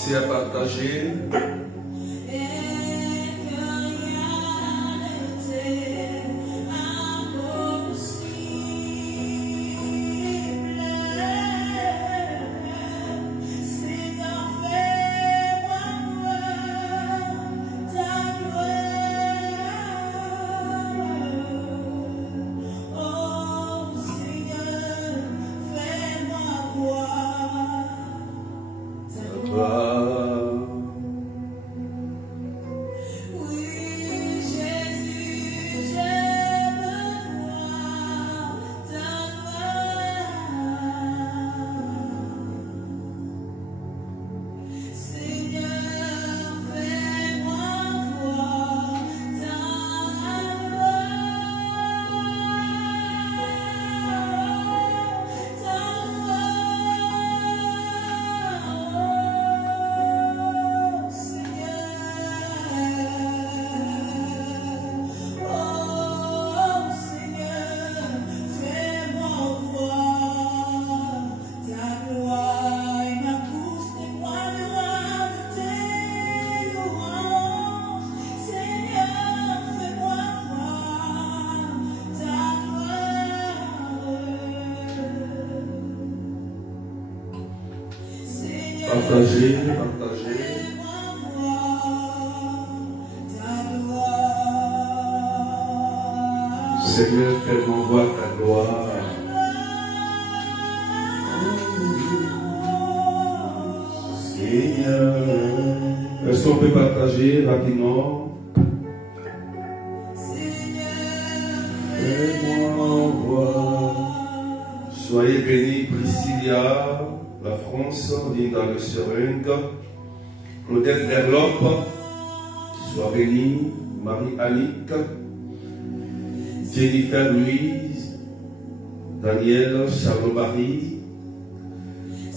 commencer à partager. Partagez, partagez. Seigneur, fais-moi voir ta gloire. Seigneur. Est-ce qu'on peut partager rapidement? Fais-moi voir. Soyez bénis, Priscilla. La France, Linda Le Sering, Claudette Verlope, sois bénie, Marie-Annick, Jennifer Louise, Daniel Charles-Marie,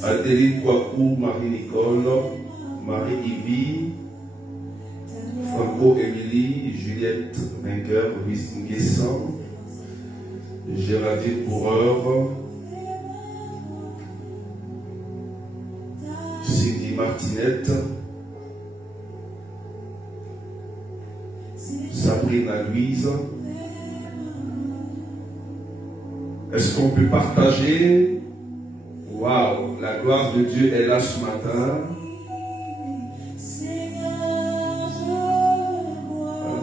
Adéline Kouakou, Marie-Nicole, Marie-Yvie, Franco-Émilie, Juliette Vainqueur, Louise Nguessan, Géraldine Coureur, Martinette, Sabrina Louise. Est-ce qu'on peut partager? Waouh, la gloire de Dieu est là ce matin.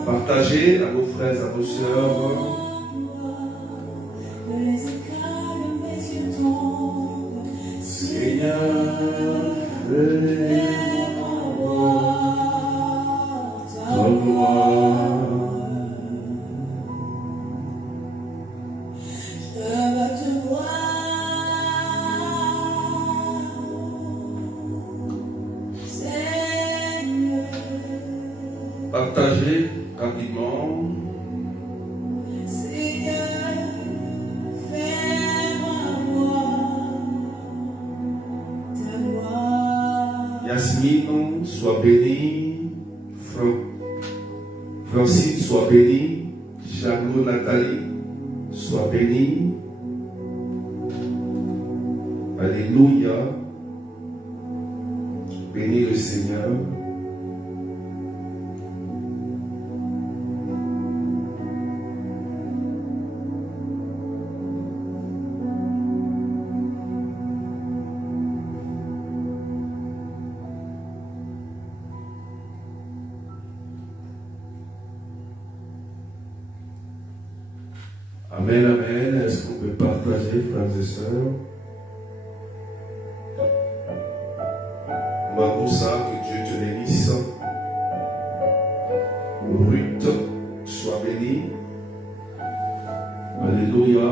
Partagez à vos frères, à vos sœurs. Seigneur, partagez rapidement. Yasmine, sois bénie. Francine, sois bénie. Charlot Nathalie, sois bénie. Alléluia. Bénis le Seigneur. Amen, amen. Est-ce qu'on peut partager, frères et sœurs? Maboussa, que Dieu te bénisse. Ruth, sois bénie. Alléluia.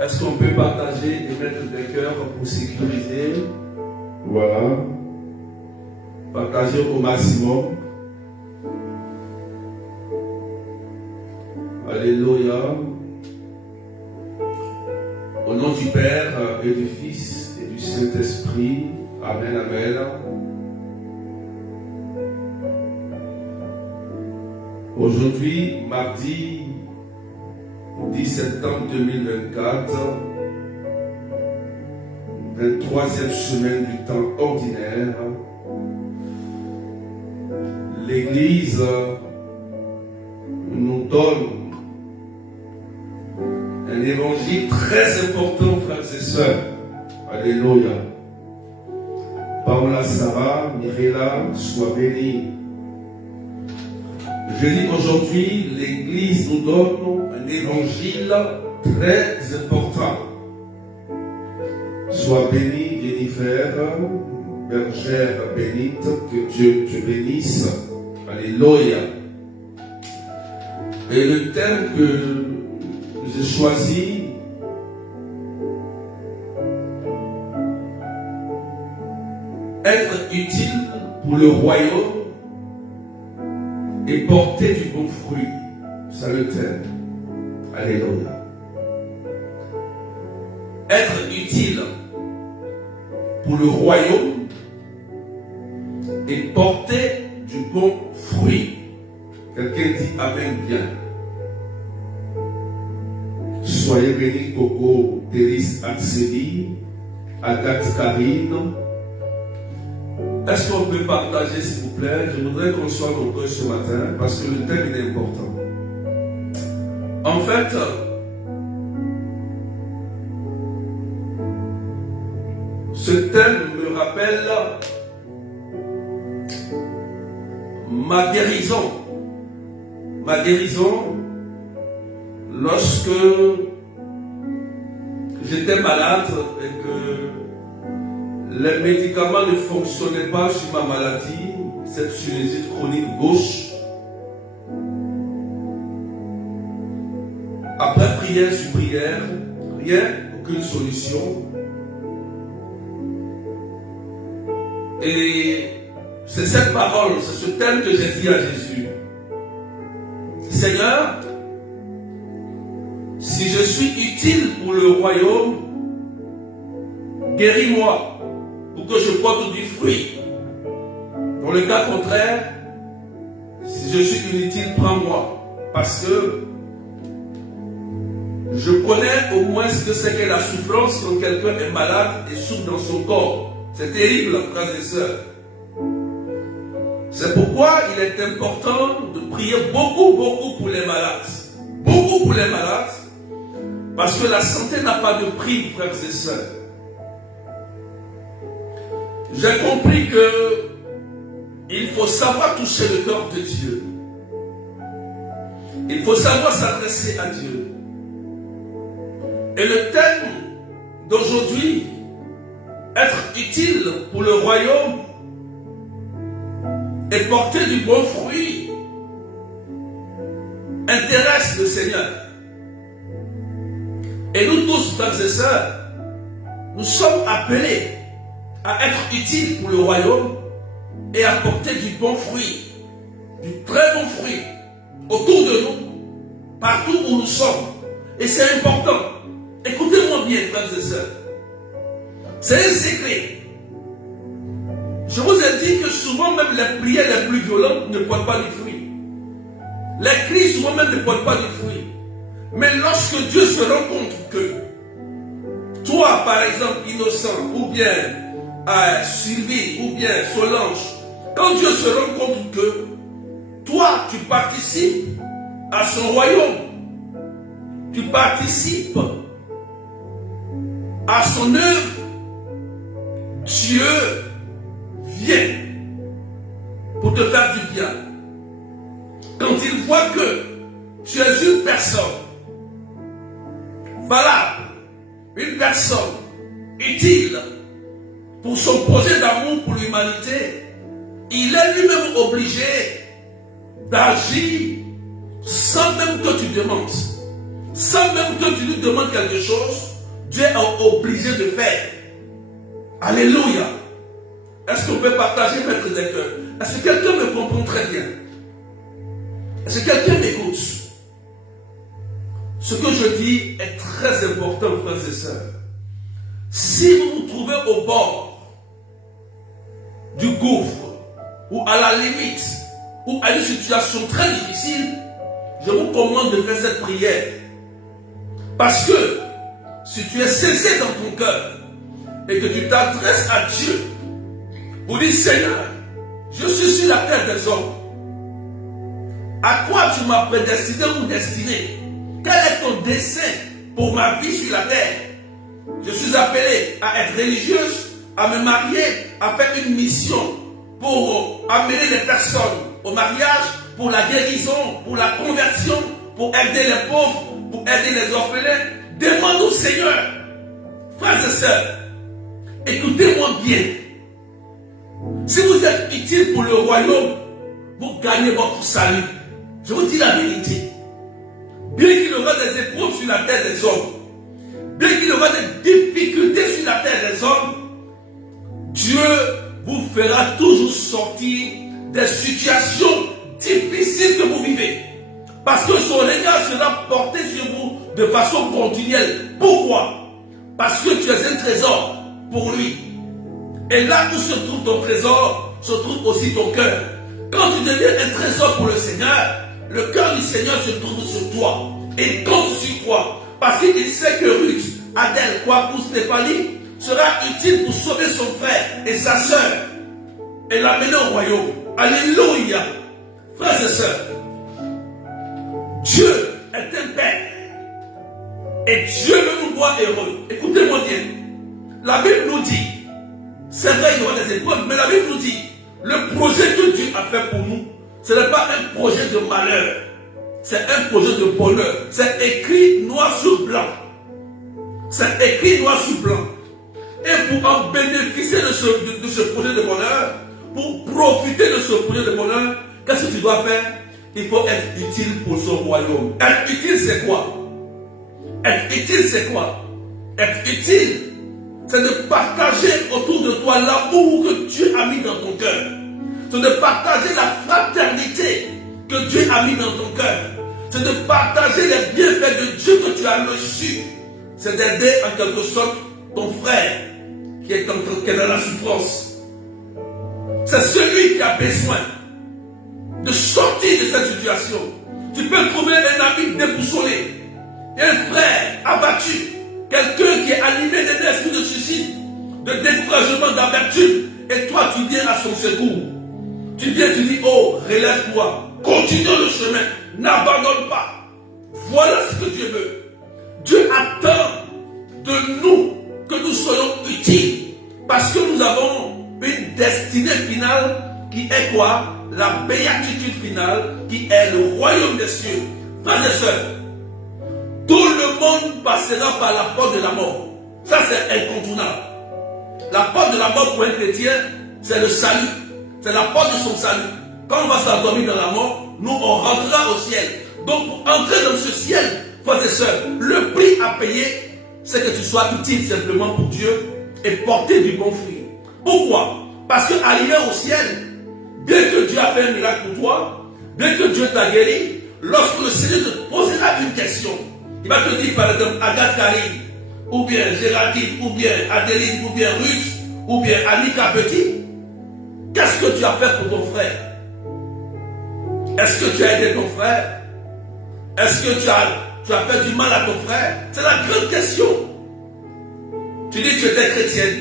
Est-ce qu'on peut partager et mettre des cœurs pour sécuriser? Voilà. Partagez au maximum. Alléluia. Au nom du Père et du Fils et du Saint-Esprit. Amen, amen. Aujourd'hui, mardi 10 septembre 2024, 23e semaine du temps ordinaire, l'Église nous donne un évangile très important, frères et sœurs. Alléluia. Paola, Sarah, Mirella, sois bénie. Je dis aujourd'hui, l'Église nous donne un évangile très important. Sois bénie, Jennifer, bergère bénite, que Dieu te bénisse. Alléluia. Et le thème que j'ai choisi, être utile pour le royaume et porter du bon fruit. C'est le thème. Alléluia. Être utile pour le royaume et porter du bon fruit. Quelqu'un dit Amen bien. Soyez bénis, Coco, Délice, Atseli, Agathe, Karine. Est-ce qu'on peut partager, s'il vous plaît? Je voudrais qu'on soit nombreux ce matin parce que le thème est important. En fait, ce thème me rappelle ma guérison. Ma guérison lorsque j'étais malade et que les médicaments ne fonctionnaient pas sur ma maladie, cette sinusite chronique gauche. Après prière sur prière, rien, aucune solution. Et c'est cette parole, c'est ce thème que j'ai dit à Jésus. Seigneur, si je suis utile pour le royaume, guéris-moi pour que je porte du fruit. Dans le cas contraire, si je suis inutile, prends-moi. Parce que je connais au moins ce que c'est que la souffrance quand quelqu'un est malade et souffre dans son corps. C'est terrible, frères et sœurs. C'est pourquoi il est important de prier beaucoup pour les malades. Beaucoup pour les malades. Parce que la santé n'a pas de prix, frères et sœurs. J'ai compris que il faut savoir toucher le cœur de Dieu. Il faut savoir s'adresser à Dieu. Et le thème d'aujourd'hui, être utile pour le royaume et porter du bon fruit, intéresse le Seigneur. Et nous tous, frères et sœurs, nous sommes appelés à être utiles pour le royaume et à porter du bon fruit, du très bon fruit, autour de nous, partout où nous sommes. Et c'est important. Écoutez-moi bien, frères et sœurs. C'est un secret. Je vous ai dit que souvent même les prières les plus violentes ne portent pas du fruit. Les cris souvent même ne portent pas du fruit. Mais lorsque Dieu se rend compte que toi, par exemple, innocent, ou bien Sylvie, ou bien Solange, quand Dieu se rend compte que toi, tu participes à son royaume, tu participes à son œuvre, Dieu vient pour te faire du bien. Quand il voit que tu es une personne valable, une personne utile pour son projet d'amour pour l'humanité, il est lui-même obligé d'agir sans même que tu demandes. Sans même que tu lui demandes quelque chose, Dieu est obligé de faire. Alléluia. Est-ce qu'on peut partager, maître des cœurs? Est-ce que quelqu'un me comprend très bien? Est-ce que quelqu'un m'écoute? Ce que je dis est très important, frères et sœurs. Si vous vous trouvez au bord du gouffre, ou à la limite, ou à une situation très difficile, je vous commande de faire cette prière. Parce que si tu es cessé dans ton cœur et que tu t'adresses à Dieu pour dire, Seigneur, je suis sur la terre des hommes. À quoi tu m'as prédestiné ou destiné? Quel est ton dessein pour ma vie sur la terre? Je suis appelé à être religieuse, à me marier, à faire une mission pour amener les personnes au mariage, pour la guérison, pour la conversion, pour aider les pauvres, pour aider les orphelins. Demande au Seigneur. Frères et sœurs, écoutez-moi bien. Si vous êtes utile pour le royaume, vous gagnez votre salut. Je vous dis la vérité. Bien qu'il y aura des épreuves sur la terre des hommes, bien qu'il y aura des difficultés sur la terre des hommes, Dieu vous fera toujours sortir des situations difficiles que vous vivez. Parce que son regard sera porté sur vous de façon continuelle. Pourquoi? Parce que tu es un trésor pour lui. Et là où se trouve ton trésor, se trouve aussi ton cœur. Quand tu deviens un trésor pour le Seigneur, le cœur du Seigneur se trouve sur toi. Et compte sur toi. Parce qu'il sait que Ruth, Adèle, Kwaku, Stéphanie sera utile pour sauver son frère et sa soeur et l'amener au royaume. Alléluia. Frères et sœurs, Dieu est un Père. Et Dieu veut nous voir heureux. Écoutez-moi bien. La Bible nous dit, c'est vrai, il y aura des épreuves, mais la Bible nous dit, le projet que Dieu a fait pour nous, ce n'est pas un projet de malheur. C'est un projet de bonheur. C'est écrit noir sur blanc. C'est écrit noir sur blanc. Et pour en bénéficier de ce projet de bonheur, pour profiter de ce projet de bonheur, qu'est-ce que tu dois faire? Il faut être utile pour son royaume. Être utile, c'est quoi? Être utile, c'est quoi? Être utile, c'est de partager autour de toi l'amour que Dieu a mis dans ton cœur. C'est de partager la fraternité que Dieu a mis dans ton cœur. C'est de partager les bienfaits de Dieu que tu as reçus. C'est d'aider en quelque sorte ton frère qui est dans la souffrance. C'est celui qui a besoin de sortir de cette situation. Tu peux trouver un ami déboussolé, un frère abattu, quelqu'un qui est animé d'un esprit de suicide, de découragement, d'amertume, et toi tu viens à son secours. Tu viens, tu dis, oh, relève-toi, continue le chemin, n'abandonne pas. Voilà ce que Dieu veut. Dieu attend de nous que nous soyons utiles, parce que nous avons une destinée finale qui est quoi? La béatitude finale, qui est le royaume des cieux. Frères et sœurs, tout le monde passera par la porte de la mort. Ça, c'est incontournable. La porte de la mort pour un chrétien, c'est le salut. C'est la porte de son salut. Quand on va s'endormir dans la mort, nous, on rentrera au ciel. Donc, pour entrer dans ce ciel, frères et sœurs, le prix à payer, c'est que tu sois utile simplement pour Dieu et porter du bon fruit. Pourquoi? Parce qu'arriver au ciel, bien que Dieu a fait un miracle pour toi, bien que Dieu t'a guéri, lorsque le Seigneur te posera une question, il va te dire par exemple Agathe Karine, ou bien Géraldine, ou bien Adéline, ou bien Ruth, ou bien Annika Petit, qu'est-ce que tu as fait pour ton frère? Est-ce que tu as aidé ton frère? Est-ce que tu as fait du mal à ton frère? C'est la grande question. Tu dis que tu étais chrétienne,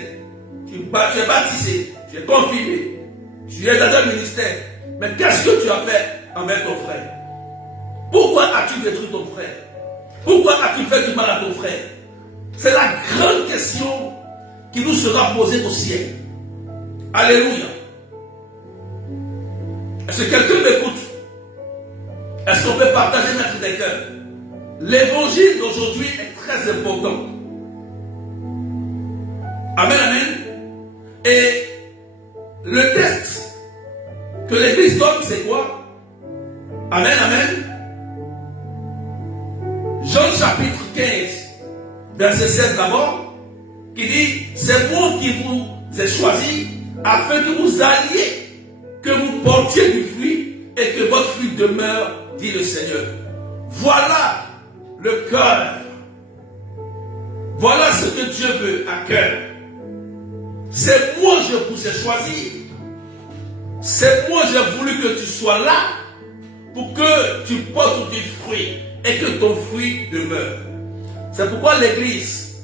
tu es baptisé, tu es confirmé, tu es dans un ministère, mais qu'est-ce que tu as fait envers ton frère? Pourquoi as-tu détruit ton frère? Pourquoi as-tu fait du mal à ton frère? C'est la grande question qui nous sera posée au ciel. Alléluia. Est-ce que quelqu'un m'écoute? Est-ce qu'on peut partager notre des cœurs? L'évangile d'aujourd'hui est très important. Amen, amen. Et le texte que l'Église donne, c'est quoi? Amen, amen. Jean chapitre 15, verset 16 d'abord, qui dit, c'est moi qui vous ai choisi afin que vous alliez, que vous portiez du fruit et que votre fruit demeure, dit le Seigneur. Voilà le cœur. Voilà ce que Dieu veut à cœur. C'est moi je vous ai choisi. C'est moi j'ai voulu que tu sois là pour que tu portes du fruit et que ton fruit demeure. C'est pourquoi l'Église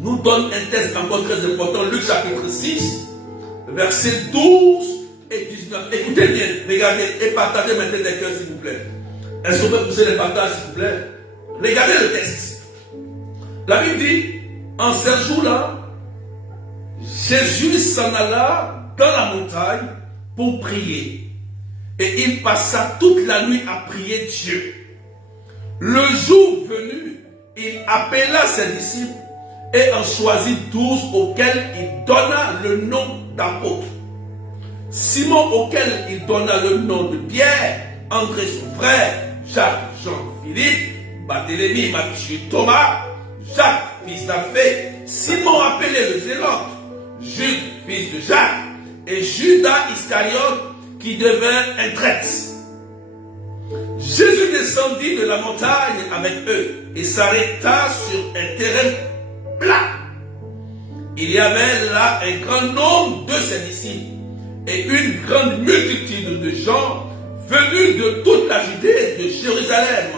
nous donne un texte encore très important, Luc chapitre 6, versets 12 et 19. Écoutez bien, regardez et partagez maintenant les cœurs s'il vous plaît. Est-ce qu'on peut pousser les partages s'il vous plaît? Regardez le texte. La Bible dit, en ce jour-là, Jésus s'en alla dans la montagne pour prier. Et il passa toute la nuit à prier Dieu. Le jour venu, il appela ses disciples et en choisit 12 auxquels il donna le nom d'apôtres. Simon auquel il donna le nom de Pierre, André son frère, Jacques, Jean, Philippe, Barthélemy, Matthieu, Thomas, Jacques, fils d'Alphée, Simon appelé le Zélote, Jude, fils de Jacques, et Judas Iscariote, qui devint un traître. Jésus descendit de la montagne avec eux et s'arrêta sur un terrain plat. Il y avait là un grand nombre de ses disciples et une grande multitude de gens venus de toute la Judée, de Jérusalem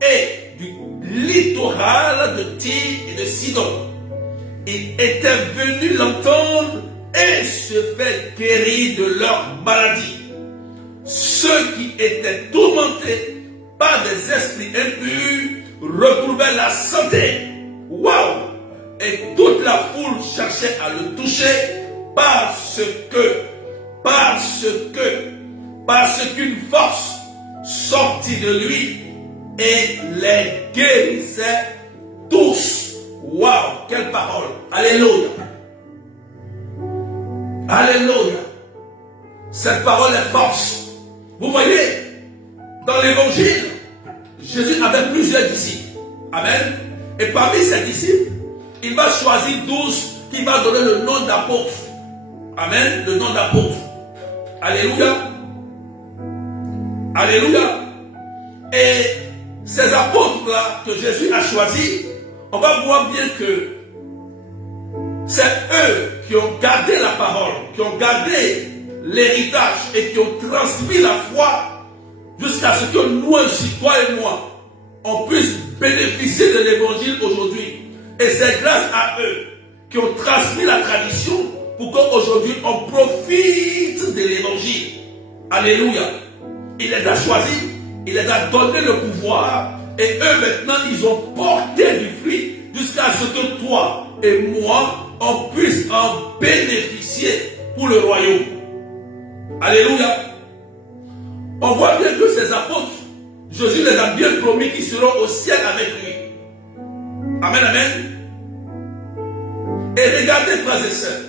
et du littoral de Tyr et de Sidon. Ils étaient venus l'entendre et se fait guérir de leur maladie. Ceux qui étaient tourmentés par des esprits impurs retrouvaient la santé. Waouh! Et toute la foule cherchait à le toucher parce qu'une force sortit de lui et les guérissait tous. Waouh! Quelle parole! Alléluia! Alléluia! Cette parole est force. Vous voyez, dans l'évangile, Jésus avait plusieurs disciples. Amen. Et parmi ses disciples, il va choisir 12 qui va donner le nom d'apôtre. Amen. Le nom d'apôtre. Alléluia. Alléluia. Et ces apôtres-là que Jésus a choisis, on va voir bien que c'est eux qui ont gardé la parole, qui ont gardé l'héritage et qui ont transmis la foi jusqu'à ce que nous aussi, toi et moi, on puisse bénéficier de l'évangile aujourd'hui. Et c'est grâce à eux qui ont transmis la tradition pour qu'aujourd'hui on profite de l'évangile. Alléluia. Il les a choisis, il les a donné le pouvoir et eux maintenant ils ont porté du fruit jusqu'à ce que toi et moi on puisse en bénéficier pour le royaume. Alléluia. On voit bien que ces apôtres, Jésus les a bien promis qu'ils seront au ciel avec lui. Amen, amen. Et regardez, frères et sœurs,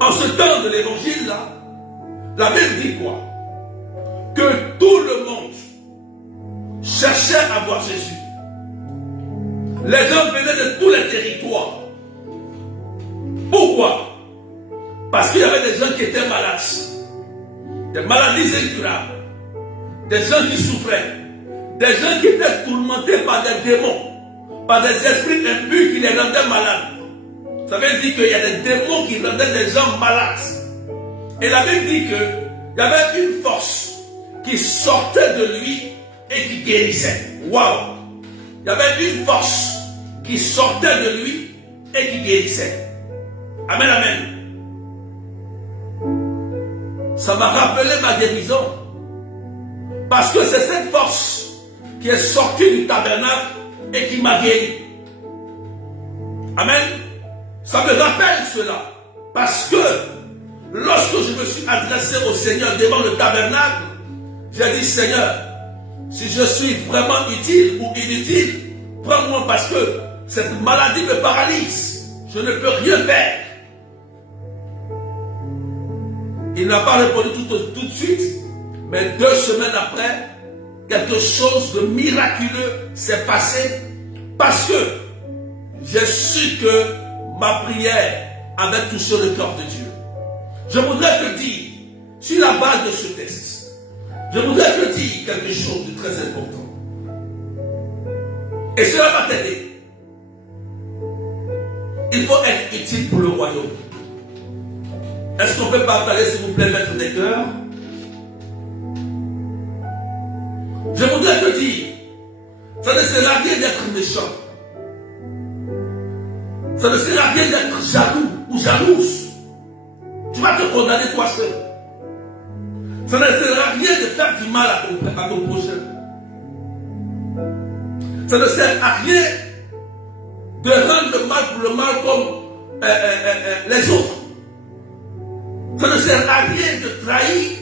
en ce temps de l'évangile là, la Bible dit quoi? Que tout le monde cherchait à voir Jésus. Les gens venaient de tous les territoires. Pourquoi? Parce qu'il y avait des gens qui étaient malades, des maladies incurables, des gens qui souffraient, des gens qui étaient tourmentés par des démons, par des esprits impurs qui les rendaient malades. Ça veut dire qu'il y a des démons qui rendaient des gens malades. Et la Bible dit qu'il y avait une force qui sortait de lui et qui guérissait. Waouh! Il y avait une force qui sortait de lui et qui guérissait. Amen, amen. Ça m'a rappelé ma guérison. Parce que c'est cette force qui est sortie du tabernacle et qui m'a guéri. Amen. Ça me rappelle cela. Parce que lorsque je me suis adressé au Seigneur devant le tabernacle, j'ai dit Seigneur, si je suis vraiment utile ou inutile, prends-moi parce que cette maladie me paralyse. Je ne peux rien faire. Il n'a pas répondu tout de suite, mais 2 semaines après, quelque chose de miraculeux s'est passé parce que j'ai su que ma prière avait touché le cœur de Dieu. Je voudrais te dire, sur la base de ce texte, je voudrais te dire quelque chose de très important. Et cela va t'aider. Il faut être utile pour le royaume. Est-ce qu'on peut partager, s'il vous plaît, maître des cœurs? Je voudrais te dire, ça ne sert à rien d'être méchant. Ça ne sert à rien d'être jaloux ou jalouse. Tu vas te condamner toi seul. Ça ne sert à rien de faire du mal à ton prochain. Ça ne sert à rien de rendre le mal pour le mal comme les autres. Ça ne sert à rien de trahir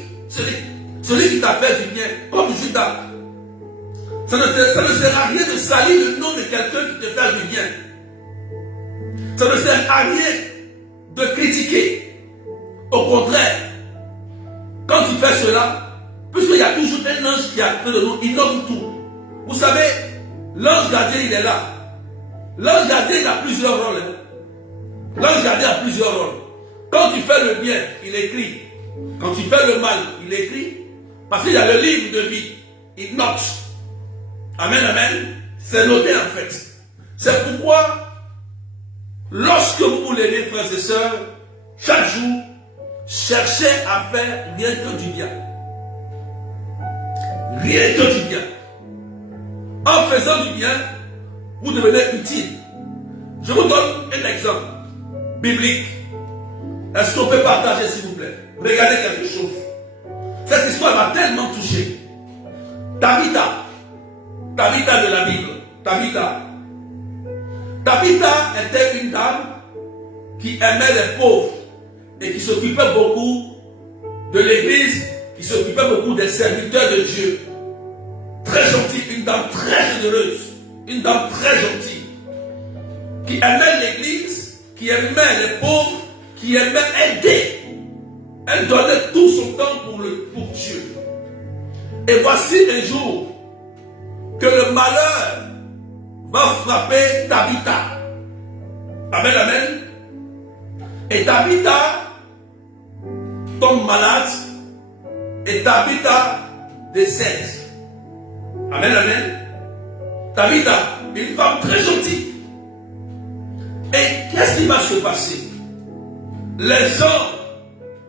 celui qui t'a fait du bien, comme Judas. Ça ne sert à rien de salir le nom de quelqu'un qui te fait du bien. Ça ne sert à rien de critiquer. Au contraire, quand tu fais cela, puisqu'il y a toujours un ange qui est à côté de nous, il note tout. Vous savez, l'ange gardien, il est là. L'ange gardien, il a plusieurs rôles. L'ange gardien a plusieurs rôles. Quand tu fais le bien, il écrit. Quand tu fais le mal, il écrit. Parce qu'il y a le livre de vie. Il note. Amen, amen. C'est noté en fait. C'est pourquoi, lorsque vous l'aimez, frères et sœurs, chaque jour, cherchez à faire rien que du bien. Rien que du bien. En faisant du bien, vous devenez utile. Je vous donne un exemple biblique. Est-ce qu'on peut partager, s'il vous plaît? Regardez quelque chose. Cette histoire m'a tellement touché. Tabitha de la Bible. Tabitha était une dame qui aimait les pauvres et qui s'occupait beaucoup de l'église, qui s'occupait beaucoup des serviteurs de Dieu. Très gentille, une dame très généreuse, une dame très gentille, qui aimait l'église, qui aimait les pauvres, qui aimait aider. Elle donnait tout son temps pour Dieu. Et voici un jour que le malheur va frapper Tabitha. Amen, amen. Et Tabitha tombe malade et Tabitha décède. Amen, amen. Tabitha, une femme très gentille. Et qu'est-ce qui va se passer? Les gens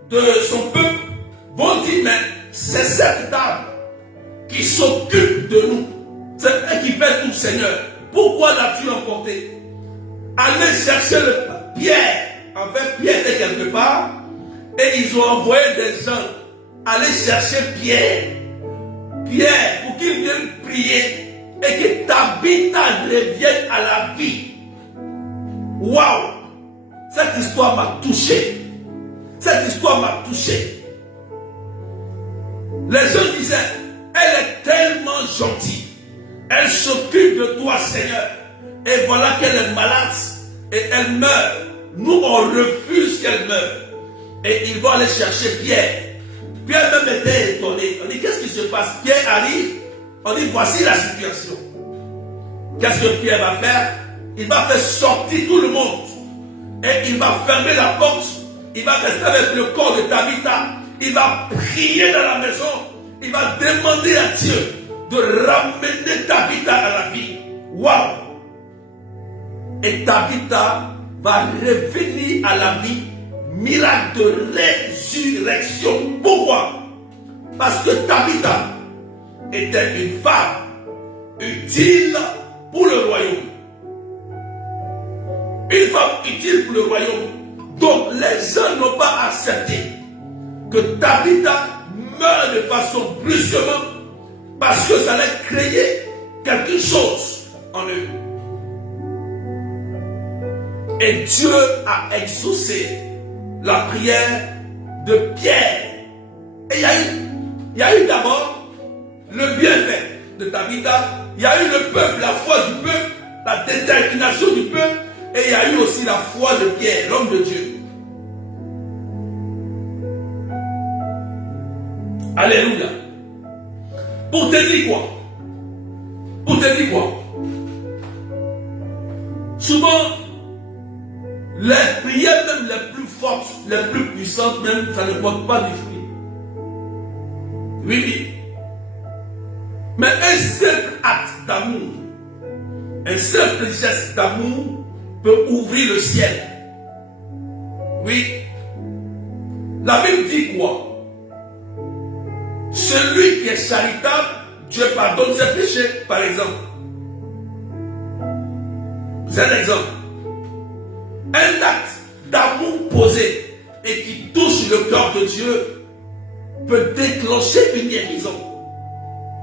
de son peuple vont dire, mais c'est cette dame qui s'occupe de nous. C'est elle qui fait tout, Seigneur. Pourquoi l'as-tu emporté? Allez chercher Pierre. En fait, Pierre était quelque part. Et ils ont envoyé des gens aller chercher Pierre. Pierre, pour qu'il vienne prier. Et que Tabitha revienne à la vie. Waouh! Cette histoire m'a touché. Cette histoire m'a touché. Les gens disaient, elle est tellement gentille. Elle s'occupe de toi, Seigneur. Et voilà qu'elle est malade. Et elle meurt. Nous, on refuse qu'elle meure. Et ils vont aller chercher Pierre. Pierre même était étonné. On dit, qu'est-ce qui se passe? Pierre arrive. On dit, voici la situation. Qu'est-ce que Pierre va faire? Il va faire sortir tout le monde. Et il va fermer la porte. Il va rester avec le corps de Tabitha. Il va prier dans la maison. Il va demander à Dieu de ramener Tabitha à la vie. Waouh! Et Tabitha va revenir à la vie. Miracle de résurrection. Pourquoi? Parce que Tabitha était une femme utile pour le royaume. Une femme utile pour le royaume. Donc les gens n'ont pas accepté que Tabitha meure de façon brusquement parce que ça allait créer quelque chose en eux. Et Dieu a exaucé la prière de Pierre. Et il y a eu d'abord le bienfait de Tabitha. Il y a eu le peuple, la foi du peuple, la détermination du peuple. Et il y a eu aussi la foi de Pierre, l'homme de Dieu. Alléluia. Pour te dire quoi? Pour te dire quoi? Souvent, les prières même les plus fortes, les plus puissantes même, ça ne porte pas du fruit. Oui, oui. Mais un simple acte d'amour, un simple geste d'amour peut ouvrir le ciel. Oui. La Bible dit quoi? Celui qui est charitable, Dieu pardonne ses péchés, par exemple. C'est un exemple. Un acte d'amour posé et qui touche le cœur de Dieu peut déclencher une guérison,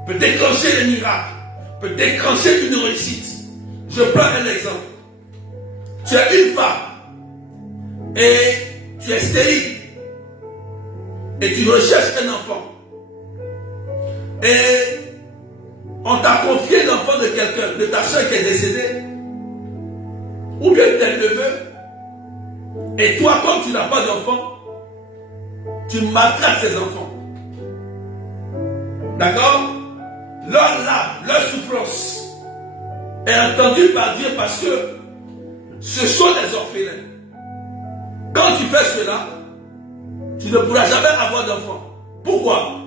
peut déclencher un miracle, peut déclencher une réussite. Je prends un exemple. Tu es une femme et tu es stérile et tu recherches un enfant. Et on t'a confié l'enfant de quelqu'un, de ta soeur qui est décédée, ou bien de tes neveux. Et toi, comme tu n'as pas d'enfant, tu maltraites ces enfants. D'accord? Leur larme, leur souffrance est entendue par Dieu parce que ce sont des orphelins. Quand tu fais cela, tu ne pourras jamais avoir d'enfant. Pourquoi?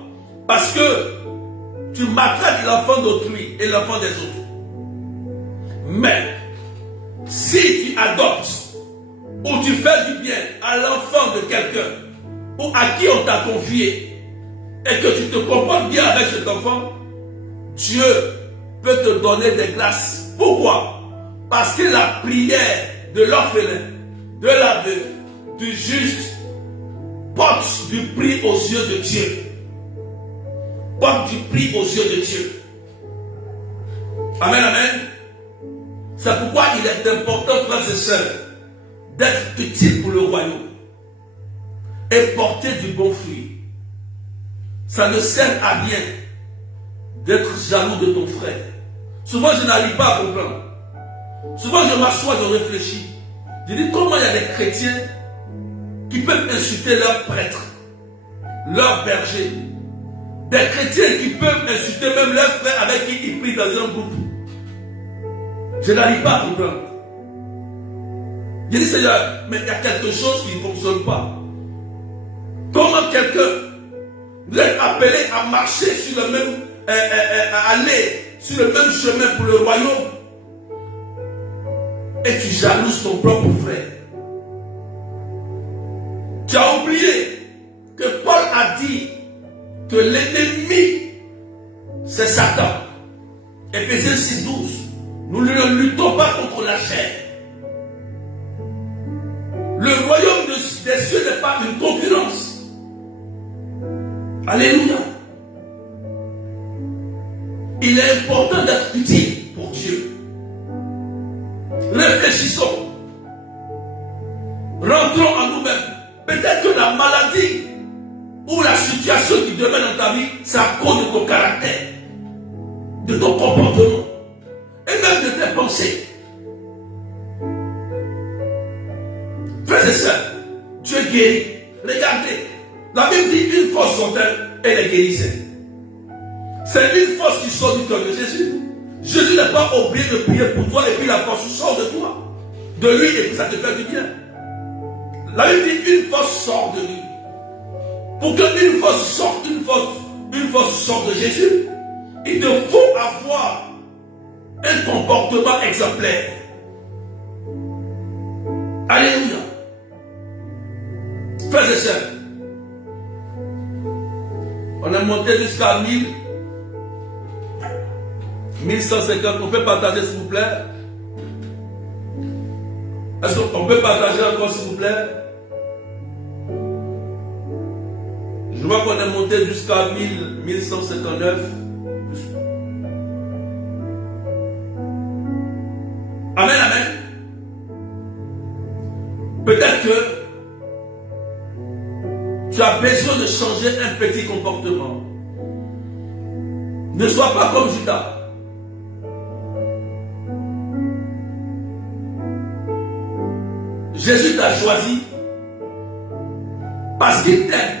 Parce que tu maltraites l'enfant d'autrui et l'enfant des autres. Mais si tu adoptes ou tu fais du bien à l'enfant de quelqu'un ou à qui on t'a confié et que tu te comportes bien avec cet enfant, Dieu peut te donner des grâces. Pourquoi? Parce que la prière de l'orphelin, de la veuve, du juste porte du prix aux yeux de Dieu. Porte du prix aux yeux de Dieu. Amen, amen. C'est pourquoi il est important, frères et sœurs, d'être utile pour le royaume et porter du bon fruit. Ça ne sert à rien d'être jaloux de ton frère. Souvent, je n'arrive pas à comprendre. Souvent, je m'assois, je réfléchis. Je dis comment il y a des chrétiens qui peuvent insulter leurs prêtres, leurs bergers. Des chrétiens qui peuvent insulter même leurs frères avec qui ils prient dans un groupe. Je n'arrive pas à comprendre. Je dis Seigneur, mais il y a quelque chose qui ne fonctionne pas. Comment quelqu'un, vous êtes appelé à marcher sur le même, à aller sur le même chemin pour le royaume, et tu jalouses ton propre frère. Tu as oublié que Paul a dit que l'ennemi, c'est Satan. Éphésiens 6:12. Nous ne luttons pas contre la chair. Le royaume des cieux n'est pas une concurrence. Alléluia. Il est important d'être utile pour Dieu. Réfléchissons. Rentrons en nous-mêmes. Peut-être que la maladie ou la situation qui demeure dans ta vie, c'est à cause de ton caractère, de ton comportement et même de tes pensées. Frères et sœurs, Dieu guérit. Regardez, la Bible dit une force sortait, elle est guérissée. C'est une force qui sort du cœur de Jésus. Jésus n'a pas oublié de prier pour toi et puis la force sort de toi, de lui, et puis ça te fait du bien. La Bible dit une force sort de lui. Pour qu'une force sorte, une force sorte de Jésus, il te faut avoir un comportement exemplaire. Alléluia. Frères et sœurs, on a monté jusqu'à 1150. On peut partager s'il vous plaît? Est-ce qu'on peut partager encore s'il vous plaît? Je vois qu'on est monté jusqu'à 1159. Amen, amen. Peut-être que tu as besoin de changer un petit comportement. Ne sois pas comme Judas. Jésus t'a choisi parce qu'il t'aime.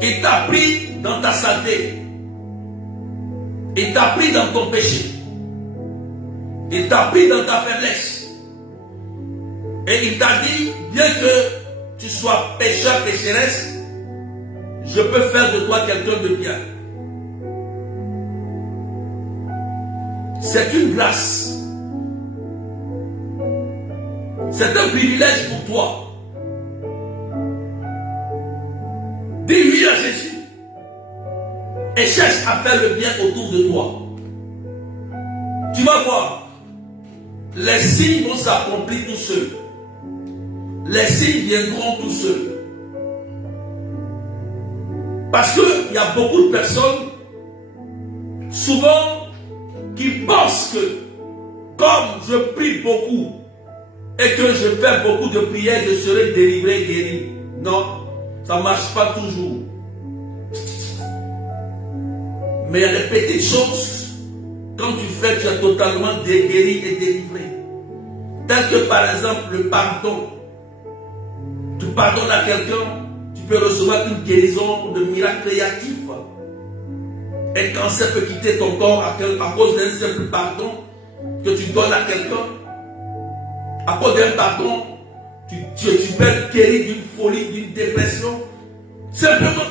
Il t'a pris dans ta saleté. Il t'a pris dans ton péché. Il t'a pris dans ta faiblesse. Et il t'a dit, bien que tu sois pécheur, pécheresse, je peux faire de toi quelqu'un de bien. C'est une grâce. C'est un privilège pour toi. Dis oui à Jésus et cherche à faire le bien autour de toi. Tu vas voir, les signes vont s'accomplir tout seuls. Les signes viendront tout seuls. Parce qu'il y a beaucoup de personnes, souvent, qui pensent que, comme je prie beaucoup, et que je fais beaucoup de prières, je serai délivré, guéri. Non, ça ne marche pas toujours. Mais il y a des petites choses, quand tu fais, tu es totalement guéri et délivré. Tel que par exemple le pardon. Tu pardonnes à quelqu'un, tu peux recevoir une guérison de miracle créatif. Un cancer peut quitter ton corps à cause d'un simple pardon que tu donnes à quelqu'un. À cause d'un pardon, tu peux être guéri d'une folie, d'une dépression. Simplement.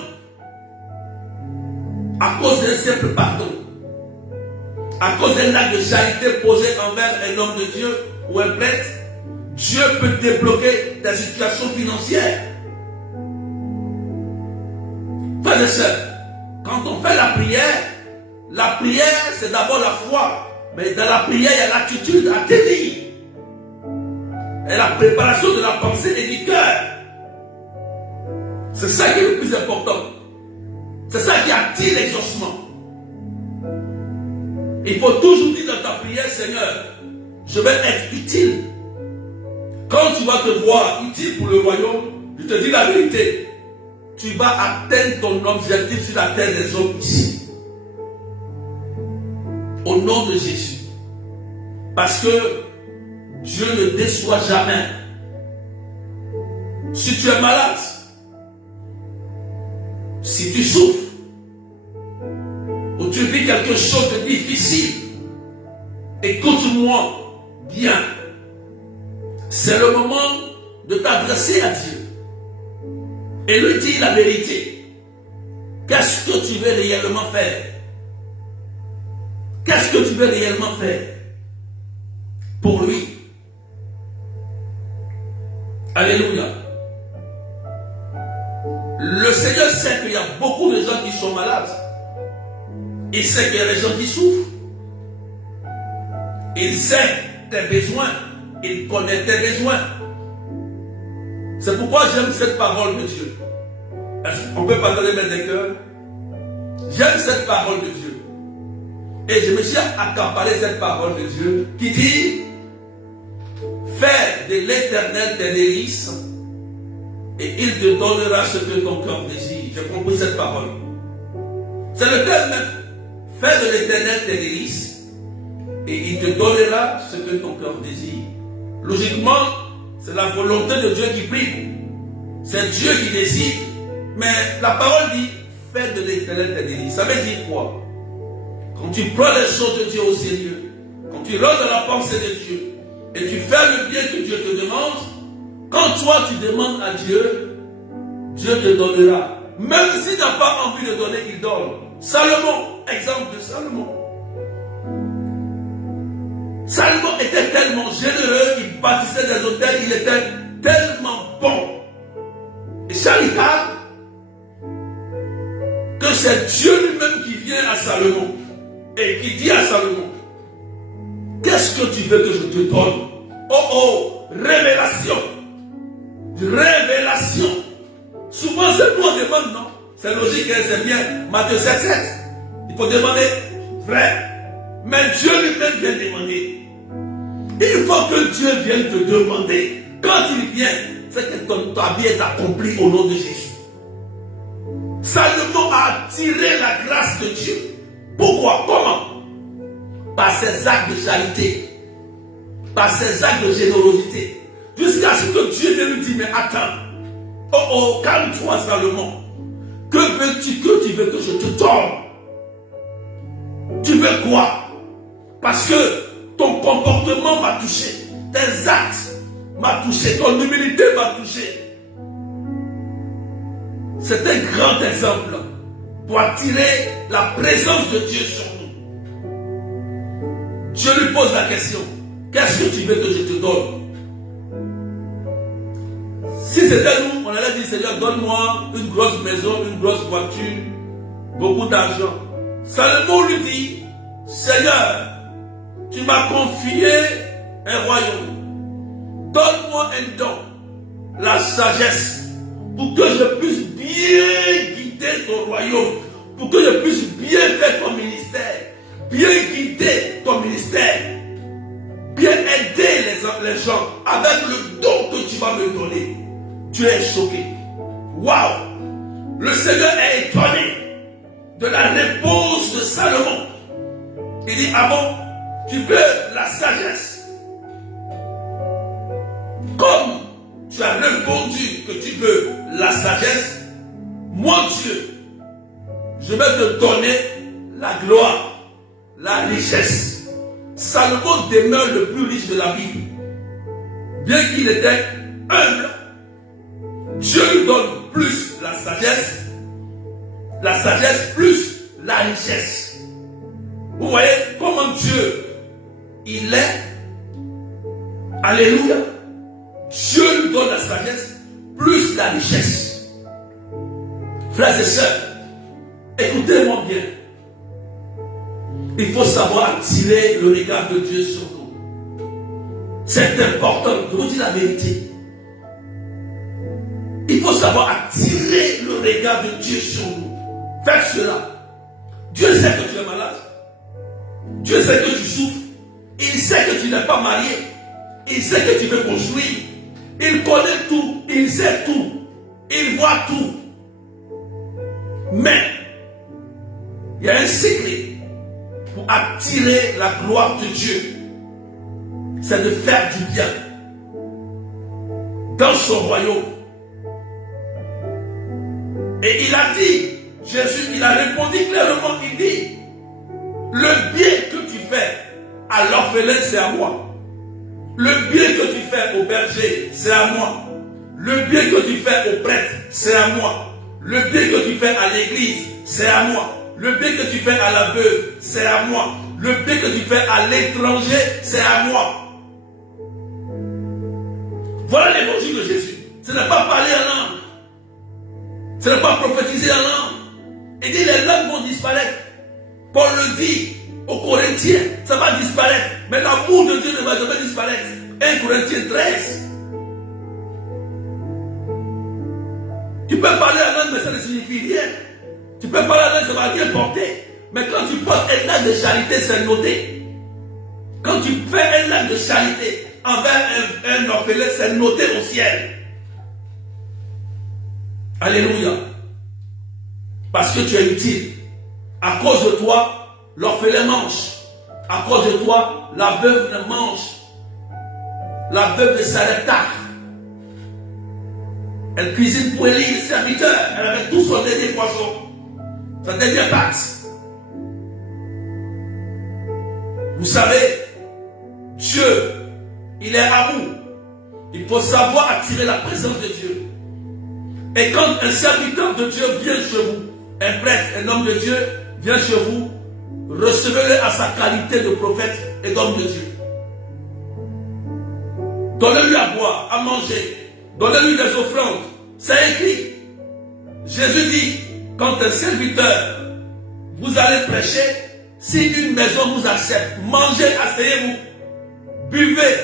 À cause d'un simple pardon. À cause d'un acte de charité posé envers un homme de Dieu ou un prêtre, Dieu peut débloquer ta situation financière. Frères et sœurs, quand on fait la prière c'est d'abord la foi. Mais dans la prière, il y a l'attitude à tenir. Et la préparation de la pensée et du cœur. C'est ça qui est le plus important. C'est ça qui attire l'exaucement. Il faut toujours dire dans ta prière, Seigneur, je vais être utile. Quand tu vas te voir utile pour le royaume, je te dis la vérité, tu vas atteindre ton objectif sur la terre des hommes ici. Au nom de Jésus. Parce que Dieu ne déçoit jamais. Si tu es malade, si tu souffres, ou tu vis quelque chose de difficile, écoute-moi bien. C'est le moment de t'adresser à Dieu et lui dire la vérité. Qu'est-ce que tu veux réellement faire? Qu'est-ce que tu veux réellement faire pour lui? Alléluia. Le Seigneur sait qu'il y a beaucoup de gens qui sont malades. Il sait qu'il y a des gens qui souffrent. Il sait tes besoins. Il connaît tes besoins. C'est pourquoi j'aime cette parole de Dieu. On peut pardonner mes cœurs. J'aime cette parole de Dieu. Et je me suis accaparé cette parole de Dieu qui dit: fais de l'Éternel tes délices et il te donnera ce que ton cœur désire. J'ai compris cette parole. C'est le thème même. Fais de l'Éternel tes délices et il te donnera ce que ton cœur désire. Logiquement, c'est la volonté de Dieu qui prime. C'est Dieu qui décide. Mais la parole dit: fais de l'Éternel tes délices. Ça veut dire quoi? Quand tu prends les choses de Dieu au sérieux, quand tu rentres dans la pensée de Dieu, et tu fais le bien que Dieu te demande, quand toi tu demandes à Dieu, Dieu te donnera. Même s'il n'a pas envie de donner, il donne. Salomon, exemple de Salomon. Salomon était tellement généreux, il bâtissait des hôtels, il était tellement bon et charitable que c'est Dieu lui-même qui vient à Salomon et qui dit à Salomon: qu'est-ce que tu veux que je te donne? Oh oh, révélation. Révélation. Souvent c'est nous on demande, non? C'est logique, c'est bien. Matthieu 7,7. Il faut demander vrai. Mais Dieu lui-même vient demander. Il faut que Dieu vienne te demander. Quand il vient, c'est que ta vie est accomplie au nom de Jésus. Salomon a attiré la grâce de Dieu. Pourquoi? Comment? Par ses actes de charité, par ses actes de générosité. Jusqu'à ce que Dieu lui dise: mais attends, oh oh, calme-toi Salomon. Que veux-tu que tu veux que je te donne? Tu veux quoi? Parce que ton comportement m'a touché, tes actes m'ont touché, ton humilité m'a touché. C'est un grand exemple pour attirer la présence de Dieu sur nous. Dieu lui pose la question: qu'est-ce que tu veux que je te donne? Si c'était nous, on allait dire: Seigneur, donne-moi une grosse maison, une grosse voiture, beaucoup d'argent. Salomon lui dit: Seigneur, tu m'as confié un royaume. Donne-moi un don, la sagesse, pour que je puisse bien guider ton royaume, pour que je puisse bien faire ton ministère, bien guider ton ministère, bien aider les gens avec le don que tu vas me donner. Tu es choqué. Waouh! Le Seigneur est étonné de la réponse de Salomon. Il dit, ah bon, tu veux la sagesse? Comme tu as répondu que tu veux la sagesse, mon Dieu, je vais te donner la gloire, la richesse. Salomon demeure le plus riche de la Bible. Bien qu'il était humble, Dieu lui donne plus la sagesse plus la richesse. Vous voyez comment Dieu, il est. Alléluia. Dieu lui donne la sagesse plus la richesse. Frères et sœurs, écoutez-moi bien. Il faut savoir attirer le regard de Dieu sur nous. C'est important, je vous dis la vérité. Il faut savoir attirer le regard de Dieu sur nous. Faites cela. Dieu sait que tu es malade. Dieu sait que tu souffres. Il sait que tu n'es pas marié. Il sait que tu veux construire. Il connaît tout. Il sait tout. Il voit tout. Mais, il y a un secret pour attirer la gloire de Dieu. C'est de faire du bien dans son royaume. Et il a dit, Jésus, il a répondu clairement, il dit, le bien que tu fais à l'orphelin, c'est à moi. Le bien que tu fais au berger, c'est à moi. Le bien que tu fais au prêtre, c'est à moi. Le bien que tu fais à l'église, c'est à moi. Le bien que tu fais à la veuve, c'est à moi. Le bien que tu fais à l'étranger, c'est à moi. Voilà l'évangile de Jésus. Ce n'est pas parler en langue. Ce n'est pas prophétiser en langue. Il dit les langues vont disparaître. Paul le dit aux Corinthiens, ça va disparaître. Mais l'amour de Dieu ne va jamais disparaître. 1 Corinthiens 13. Tu peux parler en langue, mais ça ne signifie rien. Tu peux parler en langue, ça ne va rien porter. Mais quand tu portes un acte de charité, c'est noté. Quand tu fais un acte de charité envers un orphelin, c'est noté au ciel. Alléluia. Parce que tu es utile. À cause de toi, l'orphelin mange. À cause de toi, la veuve ne mange. La veuve de Sarepta. Elle cuisine pour Élie, le serviteur. Elle avait tout son dernier poisson. Sa dernière pâte. Vous savez, Dieu, il est amour. Il faut savoir attirer la présence de Dieu. Et quand un serviteur de Dieu vient chez vous, un prêtre, un homme de Dieu vient chez vous, recevez-le à sa qualité de prophète et d'homme de Dieu. Donnez-lui à boire, à manger. Donnez-lui des offrandes. C'est écrit. Jésus dit, quand un serviteur, vous allez prêcher, si une maison vous accepte, mangez, asseyez-vous, buvez,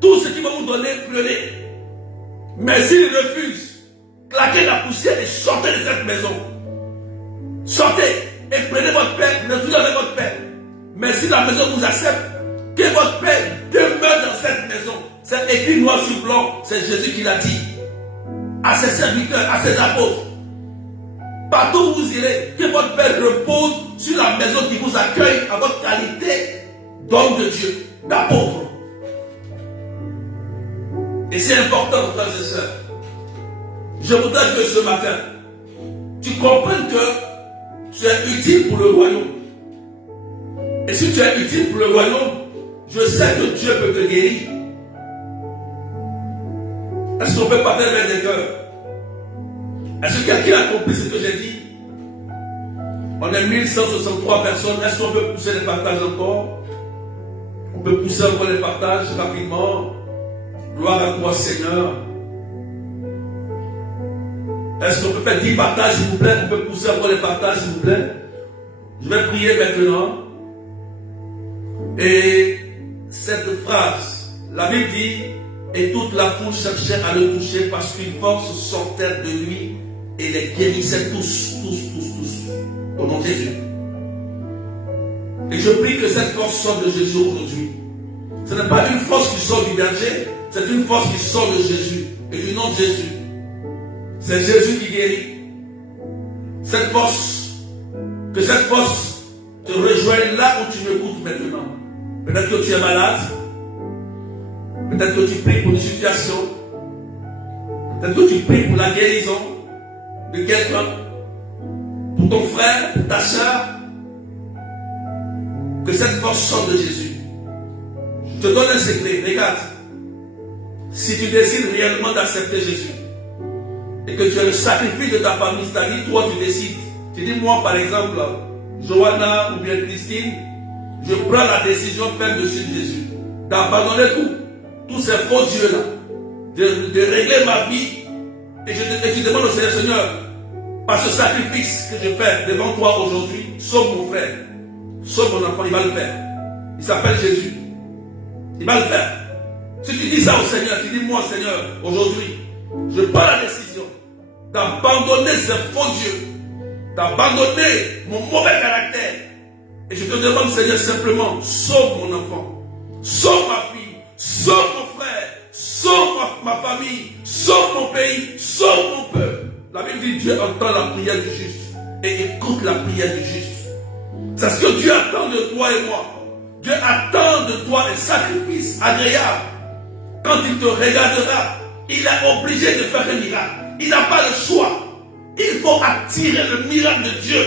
tout ce qu'il va vous donner, prenez. Mais s'il refuse, claquez la poussière et sortez de cette maison. Sortez et prenez votre paix, retournez avec votre paix. Mais si la maison vous accepte, que votre paix demeure dans cette maison. C'est écrit noir sur blanc, c'est Jésus qui l'a dit. À ses serviteurs, à ses apôtres. Partout où vous irez, que votre paix repose sur la maison qui vous accueille à votre qualité d'homme de Dieu, d'apôtre. Et c'est important, frères et sœurs. Je voudrais que ce matin, tu comprennes que tu es utile pour le royaume. Et si tu es utile pour le royaume, je sais que Dieu peut te guérir. Est-ce qu'on peut partager avec des cœurs? Est-ce que quelqu'un a compris ce que j'ai dit? On est 1163 personnes. Est-ce qu'on peut pousser les partages encore? On peut pousser encore les partages rapidement. Gloire à toi, Seigneur. Est-ce qu'on peut faire 10 partages, s'il vous plaît? On peut pousser encore les partages, s'il vous plaît? Je vais prier maintenant. Et cette phrase. La Bible dit, et toute la foule cherchait à le toucher parce qu'une force sortait de lui et les guérissait tous, au nom de Jésus. Et je prie que cette force sorte de Jésus aujourd'hui. Ce n'est pas une force qui sort du berger, c'est une force qui sort de Jésus et du nom de Jésus. C'est Jésus qui guérit. Cette force, que cette force te rejoigne là où tu m'écoutes maintenant. Peut-être que tu es malade, peut-être que tu pries pour une situation, peut-être que tu pries pour la guérison de quelqu'un, pour ton frère, pour ta soeur. Que cette force sorte de Jésus. Je te donne un secret, regarde. Si tu décides réellement d'accepter Jésus, et que tu as le sacrifice de ta famille, c'est-à-dire toi tu décides. Tu dis moi par exemple, Johanna ou bien Christine, je prends la décision ferme de suivre Jésus, d'abandonner tous ces faux dieux-là, de régler ma vie, et tu demandes au Seigneur, Seigneur, par ce sacrifice que je fais devant toi aujourd'hui, sauve mon frère, sauve mon enfant, il va le faire. Il s'appelle Jésus. Il va le faire. Si tu dis ça au Seigneur, tu dis moi Seigneur, aujourd'hui, je prends la décision d'abandonner ces faux dieux, d'abandonner mon mauvais caractère. Et je te demande, Seigneur, simplement, sauve mon enfant, sauve ma fille, sauve mon frère, sauve ma famille, sauve mon pays, sauve mon peuple. La Bible dit Dieu entend la prière du juste et écoute la prière du juste. C'est ce que Dieu attend de toi et moi. Dieu attend de toi un sacrifice agréable. Quand il te regardera, il est obligé de faire un miracle. Il n'a pas le choix. Il faut attirer le miracle de Dieu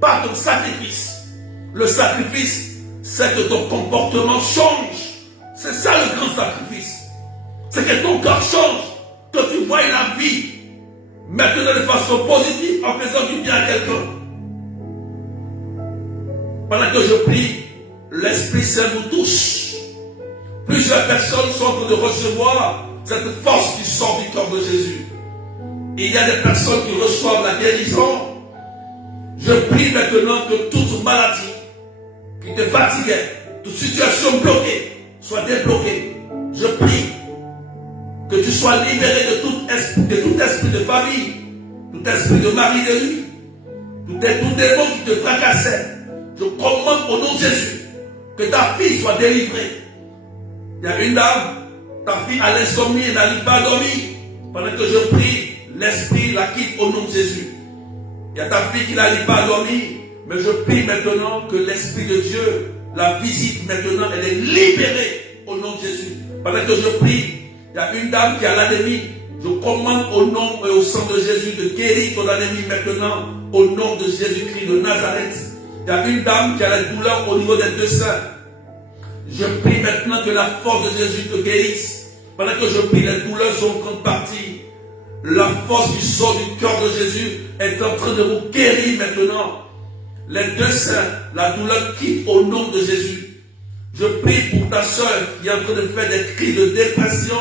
par ton sacrifice. Le sacrifice, c'est que ton comportement change. C'est ça le grand sacrifice. C'est que ton corps change. Que tu vois la vie maintenant de façon positive en faisant du bien à quelqu'un. Pendant que je prie, l'Esprit Saint vous touche. Plusieurs personnes sont en train de recevoir cette force qui sort du corps de Jésus. Il y a des personnes qui reçoivent la guérison. Je prie maintenant que toute maladie qui te fatiguait, toute situation bloquée, soit débloquée. Je prie que tu sois libéré de tout esprit de famille, tout esprit de mari de lui, tout démon qui te tracassait. Je commande au nom de Jésus que ta fille soit délivrée. Il y a une dame, ta fille a l'insomnie et n'arrive pas à dormir. Pendant que je prie, l'esprit la quitte au nom de Jésus. Il y a ta fille qui n'arrive pas à dormir, mais je prie maintenant que l'Esprit de Dieu la visite maintenant, elle est libérée au nom de Jésus. Pendant que je prie, il y a une dame qui a l'anémie. Je commande au nom et au sang de Jésus de guérir ton anémie maintenant au nom de Jésus-Christ de Nazareth. Il y a une dame qui a la douleur au niveau des deux seins. Je prie maintenant que la force de Jésus te guérisse. Pendant que je prie, les douleurs sont en train de partir. La force qui sort du cœur de Jésus est en train de vous guérir maintenant. Les deux seins, la douleur quitte au nom de Jésus. Je prie pour ta soeur qui est en train de faire des cris de dépression.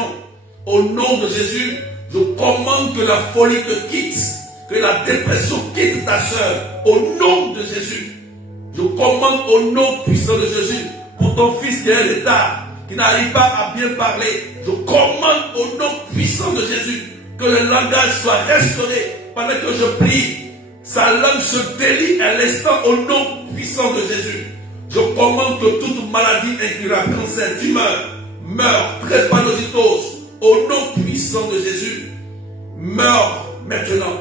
Au nom de Jésus, je commande que la folie te quitte, que la dépression quitte ta soeur. Au nom de Jésus. Je commande au nom puissant de Jésus pour ton fils qui est en état, qui n'arrive pas à bien parler. Je commande au nom puissant de Jésus que le langage soit restauré. Pendant que je prie, sa langue se délie à l'instant au nom puissant de Jésus. Je commande que toute maladie incurable, cancer, tumeur, meurt, drépanocytose, au nom puissant de Jésus, meurt maintenant.